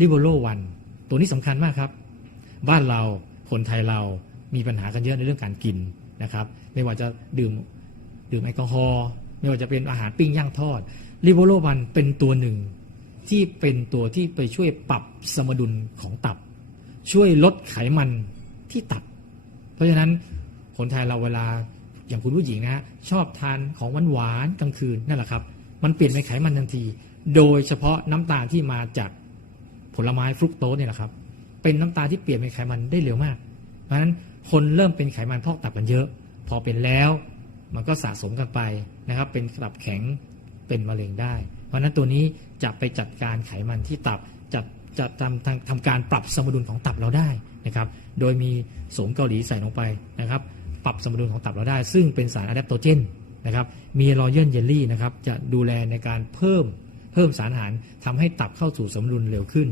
ลิโบโลวันตัวนี้สำคัญมากครับ บ้านเราคนไทยเรามีปัญหากันเยอะในเรื่องการกินนะครับ ไม่ว่าจะดื่มดื่มแอลกอฮอล์ไม่ว่าจะเป็นอาหารปิ้งย่างทอดลิโบโลวันเป็นตัวหนึ่งที่เป็นตัวที่ไปช่วยปรับสมดุลของตับ ช่วยลดไขมันที่ตับ เพราะฉะนั้นคนไทยเราเวลาอย่างคุณผู้หญิงนะชอบทานของหวานๆกลางคืนนั่นแหละครับ มันเปลี่ยนเป็นไขมันทันที โดยเฉพาะน้ำตาลที่มาจาก ผลไม้ฟรุกโตสเนี่ยแหละครับ เป็นน้ำตาลที่เปลี่ยนเป็นไขมันได้เร็วมาก เพราะฉะนั้นคนเริ่มเป็นไขมันพอกตับกันเยอะ พอเป็นแล้วมันก็สะสมกันไปนะครับ เป็นตับแข็งเป็นมะเร็งได้ เพราะฉะนั้นตัวนี้จะไปจัดการไขมันที่ตับจัดจะทำทำทำการปรับสมดุลของตับเราได้นะครับ โดยมีโสมเกาหลีใส่ลงไปนะครับ ปรับสมดุลของตับเราได้ ซึ่งเป็นสารอะแดปโตเจนนะครับ มีรอยัลเยลลี่นะครับ จะดูแลในการเพิ่ม เพิ่มสารอาหารทำให้ตับเข้าสู่สมดุลเร็วขึ้น